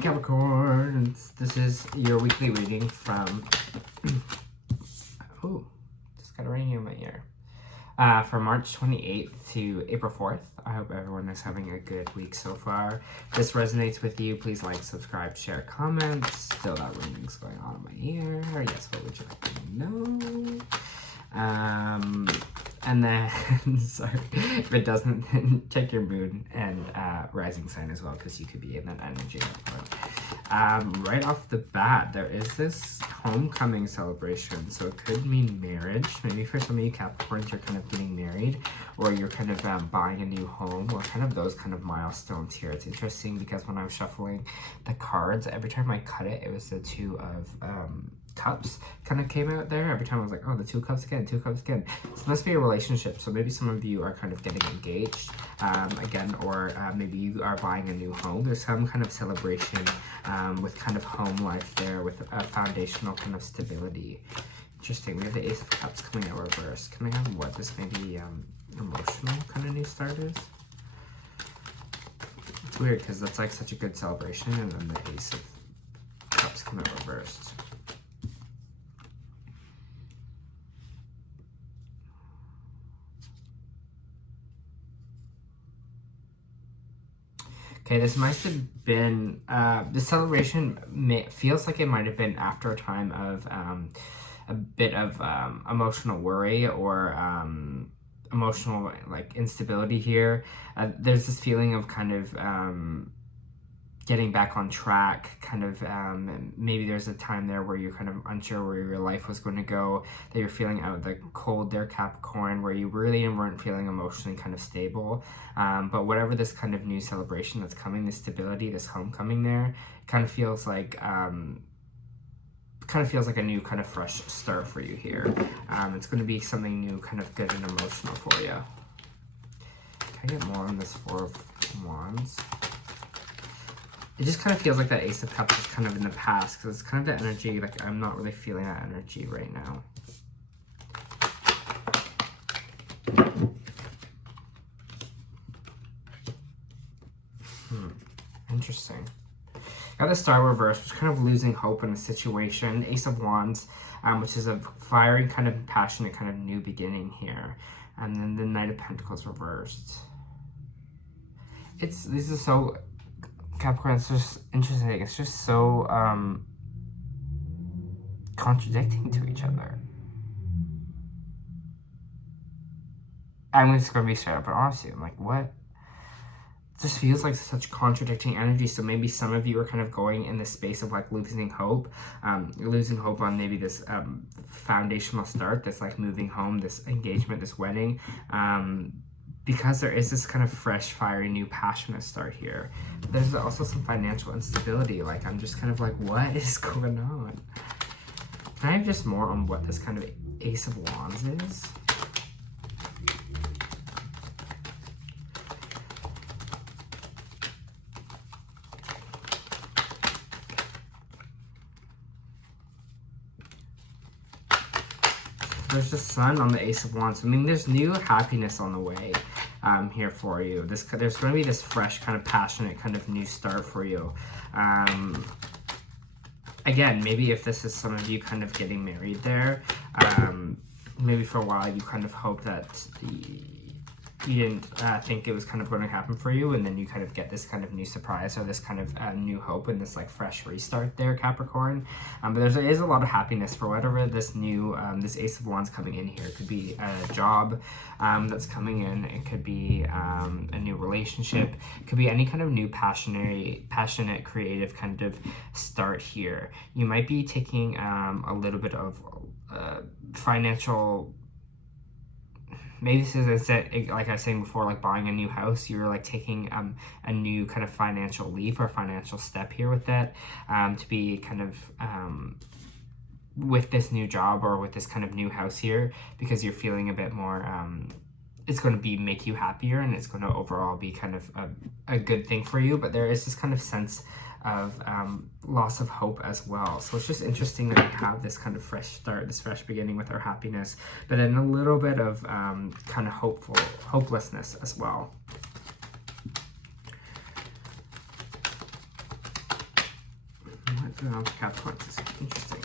Capricorn, this is your weekly reading from, oh, just got a ringing in my ear, from March 28th to April 4th. I hope everyone is having a good week so far. If this resonates with you, please like, subscribe, share, comment. Still that ringing's going on in my ear. Yes, what would you like to know? And then, sorry, if it doesn't, then check your mood and rising sign as well, because you could be in that energy. Right off the bat, there is this homecoming celebration, so it could mean marriage. Maybe for some of you Capricorns, you're kind of getting married, or you're kind of buying a new home, or kind of those kind of milestones here. It's interesting because when I was shuffling the cards, every time I cut it, it was the Two of Cups kind of came out there. Every time I was like, oh, the Two Cups again, Two Cups again. So it must be a relationship. So maybe some of you are kind of getting engaged again, or maybe you are buying a new home. There's some kind of celebration with kind of home life there, with a foundational kind of stability. Interesting. We have the Ace of Cups coming out reversed. Can I have what this maybe emotional kind of new start is? It's weird because that's like such a good celebration, and then the Ace of Cups come out reversed. Okay, this might have been, the celebration feels like it might have been after a time of a bit of emotional worry or emotional like instability here. There's this feeling of kind of getting back on track, kind of maybe there's a time there where you're kind of unsure where your life was going to go, that you're feeling out the cold there, Capricorn, where you really weren't feeling emotionally kind of stable. But whatever this kind of new celebration that's coming, this stability, this homecoming there, kind of feels like a new kind of fresh start for you here. It's going to be something new, kind of good and emotional for you. Can I get more on this Four of Wands? It just kind of feels like that Ace of Cups is kind of in the past, because it's kind of the energy, like I'm not really feeling that energy right now. Interesting. Got the Star reverse, which is kind of losing hope in a situation. Ace of Wands, which is a fiery, kind of passionate, kind of new beginning here. And then the Knight of Pentacles reversed. This is so... Capricorn, it's just interesting. It's just so contradicting to each other. I'm just gonna be straight up and honest with you. I'm like, what? It just feels like such contradicting energy. So maybe some of you are kind of going in this space of like losing hope. Losing hope on maybe this foundational start, this like moving home, this engagement, this wedding. Because there is this kind of fresh, fiery, new, passionate start here. But there's also some financial instability. Like, I'm just kind of like, what is going on? Can I have just more on what this kind of Ace of Wands is? There's the Sun on the Ace of Wands. I mean, there's new happiness on the way here for you. There's going to be this fresh, kind of passionate, kind of new start for you. Again, maybe if this is some of you kind of getting married there, maybe for a while you kind of hope that you didn't think it was kind of going to happen for you, and then you kind of get this kind of new surprise or this kind of new hope and this like fresh restart there, Capricorn. But there is a lot of happiness for whatever this new this Ace of Wands coming in here. It could be a job that's coming in. It could be a new relationship. It could be any kind of new passionate, creative kind of start here. You might be taking a little bit of financial. Maybe this is like I was saying before, like buying a new house. You're like taking a new kind of financial leap or financial step here with that, to be kind of with this new job or with this kind of new house here, because you're feeling a bit more, it's going to make you happier, and it's going to overall be kind of a good thing for you. But there is this kind of sense of loss of hope as well. So it's just interesting that we have this kind of fresh start, this fresh beginning with our happiness, but then a little bit of kind of hopelessness as well. Capricorns is interesting.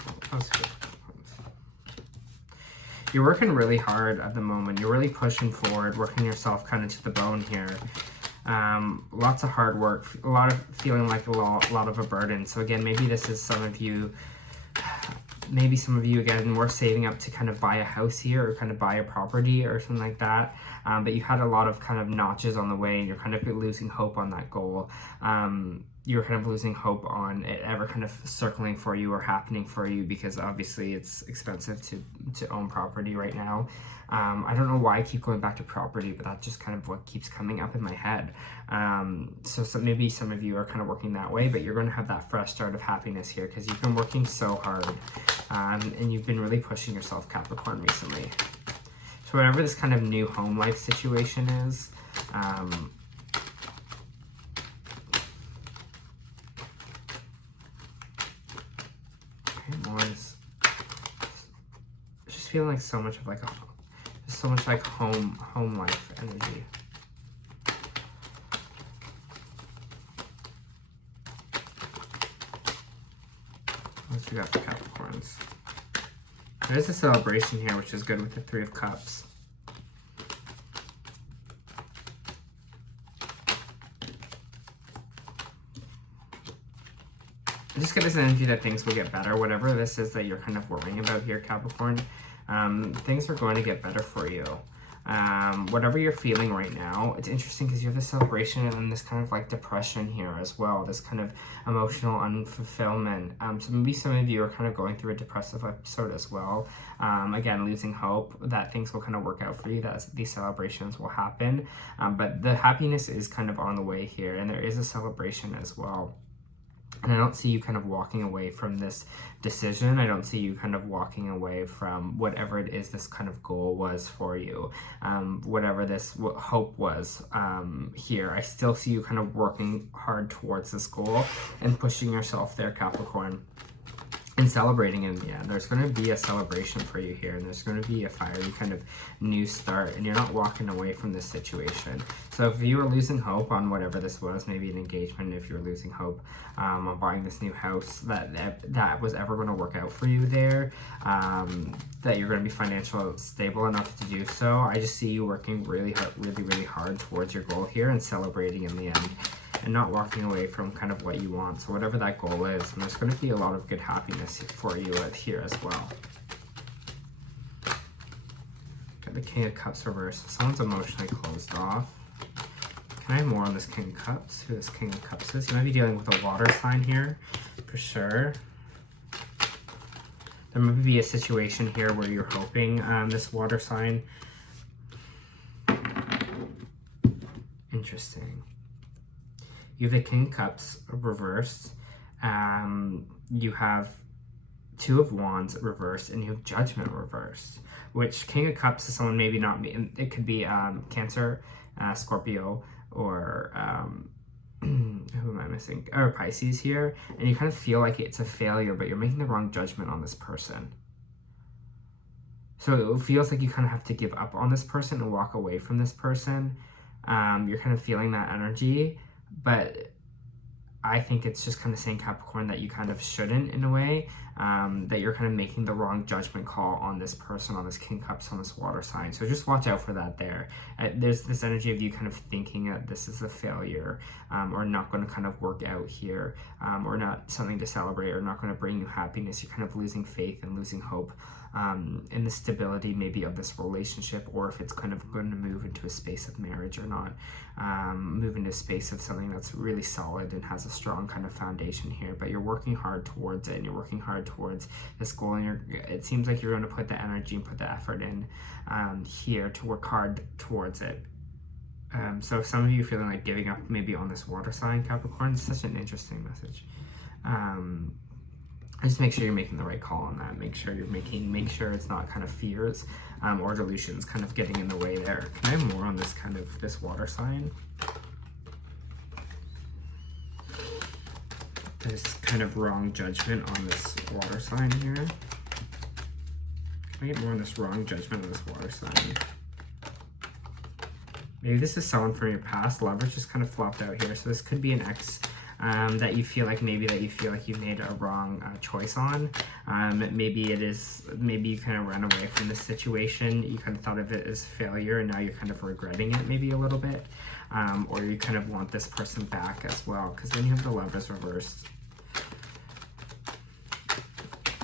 You're working really hard at the moment. You're really pushing forward, working yourself kind of to the bone here. Lots of hard work, a lot of feeling like a lot of a burden. So again, maybe this is some of you, again, were saving up to kind of buy a house here or kind of buy a property or something like that. But you had a lot of kind of notches on the way and you're kind of losing hope on that goal. You're kind of losing hope on it ever kind of circling for you or happening for you, because obviously it's expensive to own property right now. I don't know why I keep going back to property, but that's just kind of what keeps coming up in my head. So maybe some of you are kind of working that way, but you're going to have that fresh start of happiness here because you've been working so hard and you've been really pushing yourself, Capricorn, recently. So whatever this kind of new home life situation is, just feeling like so much of like so much like home life energy. What we got for Capricorns? There's a celebration here, which is good with the Three of Cups. I just get this energy that things will get better. Whatever this is that you're kind of worrying about here, Capricorn, things are going to get better for you. Whatever you're feeling right now, it's interesting because you have this celebration and this kind of like depression here as well, this kind of emotional unfulfillment. So maybe some of you are kind of going through a depressive episode as well. Again, losing hope that things will kind of work out for you, that these celebrations will happen. But the happiness is kind of on the way here, and there is a celebration as well. And I don't see you kind of walking away from this decision. I don't see you kind of walking away from whatever it is this kind of goal was for you. Whatever this hope was here. I still see you kind of working hard towards this goal and pushing yourself there, Capricorn. And celebrating in the end. There's going to be a celebration for you here, and there's going to be a fiery kind of new start, and you're not walking away from this situation. So if you were losing hope on whatever this was, maybe an engagement, if you're losing hope on buying this new house, that was ever going to work out for you there, that you're going to be financially stable enough to do so, I just see you working really hard towards your goal here and celebrating in the end, and not walking away from kind of what you want. So whatever that goal is, and there's going to be a lot of good happiness for you here as well. Got the King of Cups reversed. Someone's emotionally closed off. Can I have more on this King of Cups? Who this King of Cups is? You might be dealing with a water sign here, for sure. There might be a situation here where you're hoping this water sign. Interesting. You have the King of Cups reversed. You have Two of Wands reversed, and you have Judgment reversed. Which King of Cups is someone maybe not. It could be Cancer, Scorpio, or who am I missing? Or Pisces here, and you kind of feel like it's a failure, but you're making the wrong judgment on this person. So it feels like you kind of have to give up on this person and walk away from this person. You're kind of feeling that energy. But I think it's just kind of saying, Capricorn, that you kind of shouldn't in a way, that you're kind of making the wrong judgment call on this person, on this King of Cups, on this water sign. So just watch out for that there. There's this energy of you kind of thinking that this is a failure, or not going to kind of work out here, or not something to celebrate, or not going to bring you happiness. You're kind of losing faith and losing hope in the stability maybe of this relationship, or if it's kind of going to move into a space of marriage or not. Move into a space of something that's really solid and has a strong kind of foundation here, but you're working hard towards it, and you're working hard towards this goal, and it seems like you're going to put the energy and put the effort in here to work hard towards it. So if some of you feeling like giving up maybe on this water sign, Capricorn, it's such an interesting message. Just make sure you're making the right call on that. Make sure it's not kind of fears or delusions kind of getting in the way there. Can I have more on this kind of this water sign? This kind of wrong judgment on this water sign here. Can I get more on this wrong judgment on this water sign? Maybe this is someone from your past. Lovers just kind of flopped out here. So this could be an ex that you feel like you made a wrong choice on. Maybe you kind of ran away from this situation. You kind of thought of it as failure, and now you're kind of regretting it maybe a little bit. Or you kind of want this person back as well, because then you have the Lovers reversed.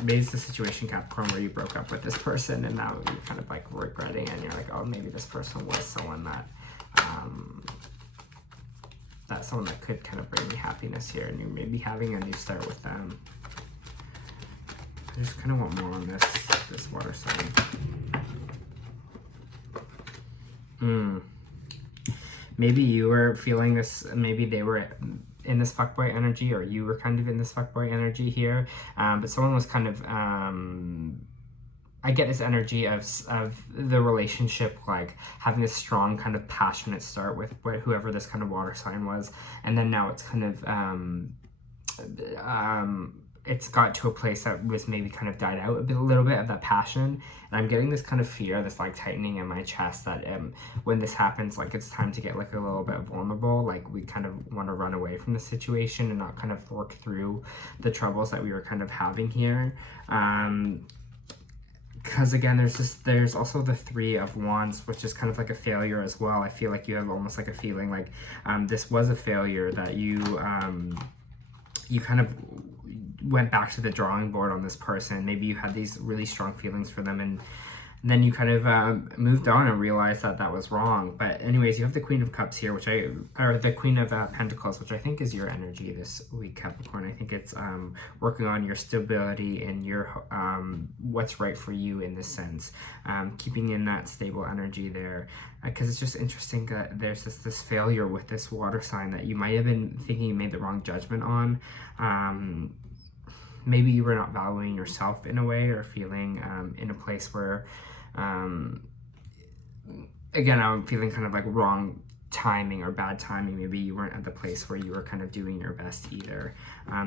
Maybe it's the situation, Capricorn, where you broke up with this person and now you're kind of like regretting it, and you're like, oh, maybe this person was someone that someone that could kind of bring me happiness here, and you're maybe having a new start with them. I just kind of want more on this water sign. Maybe you were feeling this, maybe they were in this fuckboy energy, or you were kind of in this fuckboy energy here, but someone was kind of I get this energy of the relationship like having this strong kind of passionate start with whoever this kind of water sign was, and then now it's kind of it's got to a place that was maybe kind of died out a little bit of that passion. And I'm getting this kind of fear, this like tightening in my chest that when this happens, like it's time to get like a little bit vulnerable. Like we kind of want to run away from the situation and not kind of work through the troubles that we were kind of having here. Because again, there's also the Three of Wands, which is kind of like a failure as well. I feel like you have almost like a feeling like this was a failure, that you kind of went back to the drawing board on this person. Maybe you had these really strong feelings for them, and then you kind of moved on and realized that that was wrong. But anyways, you have the Queen of Cups here, or the Queen of Pentacles, which I think is your energy this week, Capricorn. I think it's working on your stability and your what's right for you in this sense, keeping in that stable energy there. Because it's just interesting that there's this failure with this water sign that you might have been thinking you made the wrong judgment on. Maybe you were not valuing yourself in a way, or feeling in a place where, again, I'm feeling kind of like wrong timing or bad timing. Maybe you weren't at the place where you were kind of doing your best either.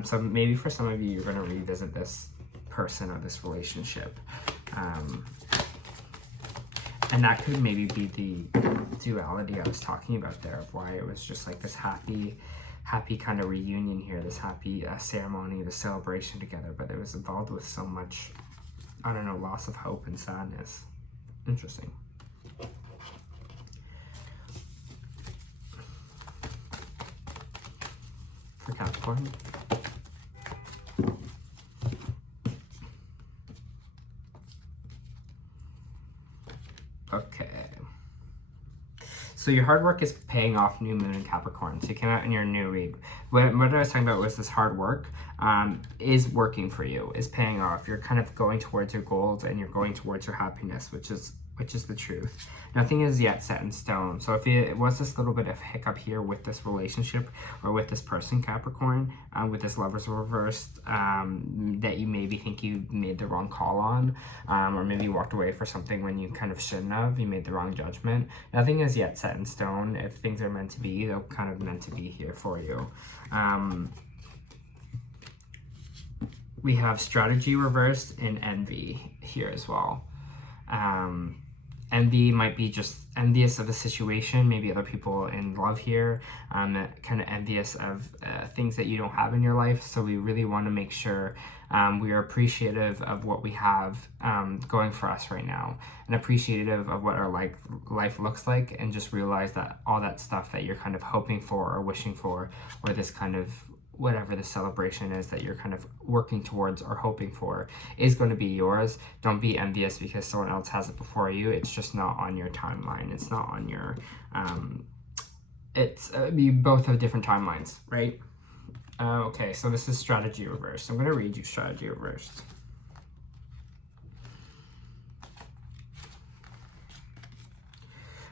So maybe for some of you, you're going to revisit this person or this relationship. And that could maybe be the duality I was talking about there, of why it was just like this happy kind of reunion here, this happy ceremony, the celebration together, but it was involved with so much, I don't know, loss of hope and sadness. Interesting. For Capricorn. Okay. So your hard work is paying off, new moon in Capricorn. So you came out in your new read. What I was talking about was this hard work is working for you, is paying off. You're kind of going towards your goals and you're going towards your happiness, which is the truth. Nothing is yet set in stone. So if it was this little bit of hiccup here with this relationship or with this person, Capricorn, with this Lovers reversed, that you maybe think you made the wrong call on, or maybe you walked away for something when you kind of shouldn't have, you made the wrong judgment. Nothing is yet set in stone. If things are meant to be, they're kind of meant to be here for you. We have strategy reversed and envy here as well. Envy might be just envious of the situation, maybe other people in love here, kind of envious of things that you don't have in your life. So we really want to make sure we are appreciative of what we have going for us right now, and appreciative of what our life looks like, and just realize that all that stuff that you're kind of hoping for or wishing for, or this kind of whatever the celebration is that you're kind of working towards or hoping for, is going to be yours. Don't be envious because someone else has it before you. It's just not on your timeline. It's not on your you both have different timelines, right? Okay, so this is strategy reversed. I'm going to read you strategy reversed.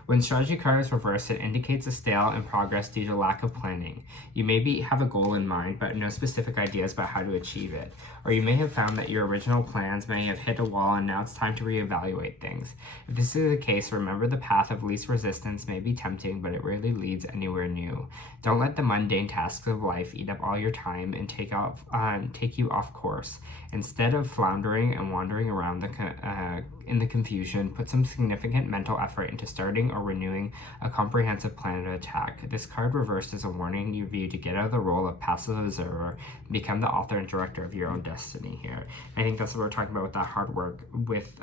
When strategy card is reversed, it indicates a stale in progress due to lack of planning. You maybe have a goal in mind, but no specific ideas about how to achieve it. Or you may have found that your original plans may have hit a wall and now it's time to reevaluate things. If this is the case, remember the path of least resistance may be tempting, but it rarely leads anywhere new. Don't let the mundane tasks of life eat up all your time and take you off course. Instead of floundering and wandering around in the confusion, put some significant mental effort into starting or or renewing a comprehensive plan to attack. This card reversed is a warning you to get out of the role of passive observer and become the author and director of your own destiny here. I think that's what we're talking about with that hard work, with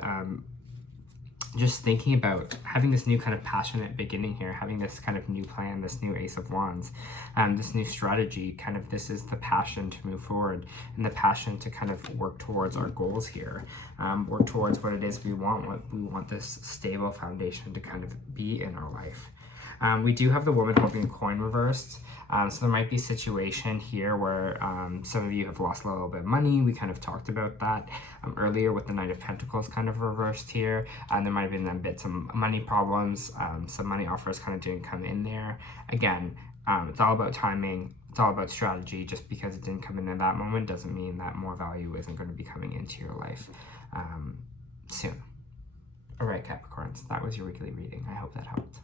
just thinking about having this new kind of passionate beginning here, having this kind of new plan, this new Ace of Wands, this new strategy. Kind of this is the passion to move forward and the passion to kind of work towards our goals here, work towards what it is we want, what we want this stable foundation to kind of be in our life. We do have the woman holding a coin reversed. So there might be a situation here where some of you have lost a little bit of money. We kind of talked about that earlier with the Knight of Pentacles kind of reversed here. There might have been a bit some money problems. Some money offers kind of didn't come in there. Again, it's all about timing. It's all about strategy. Just because it didn't come in at that moment doesn't mean that more value isn't going to be coming into your life soon. All right, Capricorns, that was your weekly reading. I hope that helped.